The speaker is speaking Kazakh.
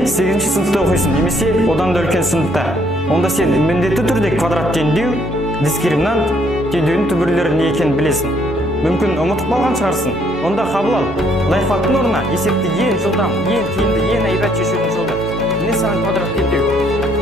8 сыныпта оқисың немесе одан да үлкен сыныпта, онда сен міндетті түрде квадрат теңдеу, дискриминант теңдеудің түбірлері не екенін білесің. Мүмкін ұмытып қалған шығарсың. Онда қабыл ал. Лайфхактың орнына есепті ең жылдам, ең тиімді, ең әйбат шешудің жолы. Міне саған квадрат теңдеу.